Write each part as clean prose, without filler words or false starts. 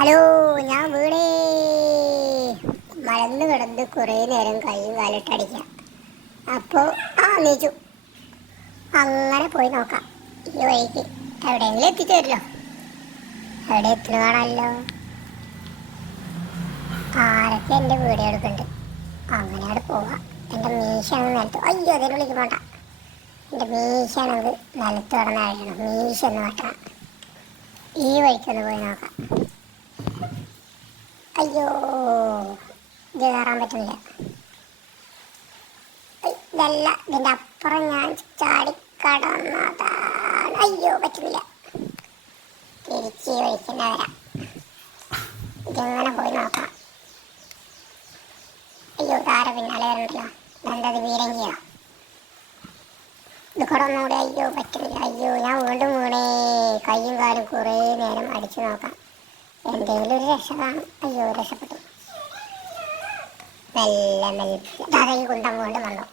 Hello, ഞാൻ വീണേ. മലന്ന് കിടന്ന് കുറേ നേരം കൈയും കാലിട്ടടിക്കാം. അപ്പോൾ നീച്ചു. അങ്ങനെ പോയി നോക്കാം. ഈ വഴിക്ക് എവിടെയെങ്കിലും എത്തിച്ചേരല്ലോ. എവിടെ എത്തുന്ന കാണാമല്ലോ. ആരൊക്കെ എൻ്റെ വീഡിയോ എടുക്കുന്നുണ്ട്. അങ്ങനെ അവിടെ പോവാം. എൻ്റെ മീശാണ് നിലത്ത്. അയ്യോ, അതിനെ വിളിക്ക് പോണ്ട. എൻ്റെ മീശാണെങ്കിൽ നിലത്ത് കിടന്ന് അഴിയണം. മീശ ഒന്ന് വെട്ടണം. ഈ വഴിക്കൊന്ന് പോയി നോക്കാം. അയ്യോ, ഇത് കയറാൻ പറ്റുന്നില്ല. ഇതല്ല, ഇതിൻ്റെ അപ്പുറം ഞാൻ ചാടിക്കടന്നതാണ്. അയ്യോ, പറ്റുന്നില്ല. തിരിച്ച് വഴിക്കുന്ന വരാം. ഇതിങ്ങനെ പോയി നോക്കാം. അയ്യോ, താര പിന്നാലെ വരണ്ടല്ലോ. ഇതെന്തത് വീരങ്കിയോ? ഇത് കൂടെ ഒന്നുകൂടെ. അയ്യോ, പറ്റുന്നില്ല. അയ്യോ, ഞാൻ വീണ്ടും വീണേ. കയ്യും കാലും കുറേ നേരം അടിച്ചു നോക്കാം. എന്തെങ്കിലും ഒരു രക്ഷ കാണും. അയ്യോ, രക്ഷപ്പെട്ടു. മെല്ലെ മെല്ലെ ഈ കുന്തം വീണ്ടും വന്നു.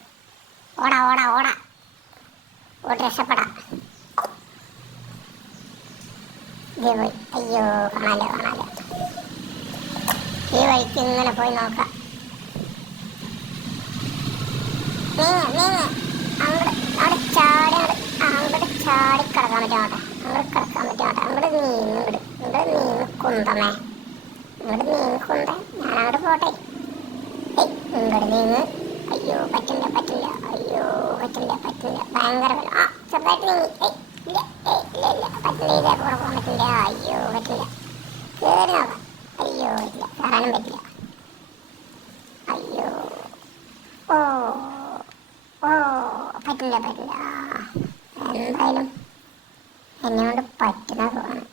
ഓടാ ഓടാ ഓടാ, ഓടി രക്ഷപ്പെടാം. ഇത് പോയി. അയ്യോ, കാണാലോ. ഈ വഴിക്ക് ഇങ്ങനെ പോയി നോക്കാം. അവിടെ ചാടി കിടക്കാൻ പറ്റുമോട്ടെ. അങ്ങോട്ട് നീങ്ങും. കുന്തമേ, ഇങ്ങോട്ട് നീങ്ങ് കുന്ത. ഞാനങ്ങോട്ട് പോട്ടെ. ഇങ്ങോട്ട് നീങ്ങ്. അയ്യോ, പറ്റില്ല. അയ്യോ, പറ്റില്ല. ഭയങ്കര ചെറുതായിട്ട് നീങ്ങി. ഇല്ല, പറ്റില്ല. കൂടെ പോകാൻ പറ്റില്ല. അയ്യോ, പറ്റില്ല. കയറി നോക്കാം. അയ്യോ, പറ്റില്ല. കയറാനും പറ്റില്ല. അയ്യോ, ഓ പറ്റില്ല. എന്തായാലും എന്നെ കൊണ്ട് പറ്റുന്ന തോന്നുന്നു.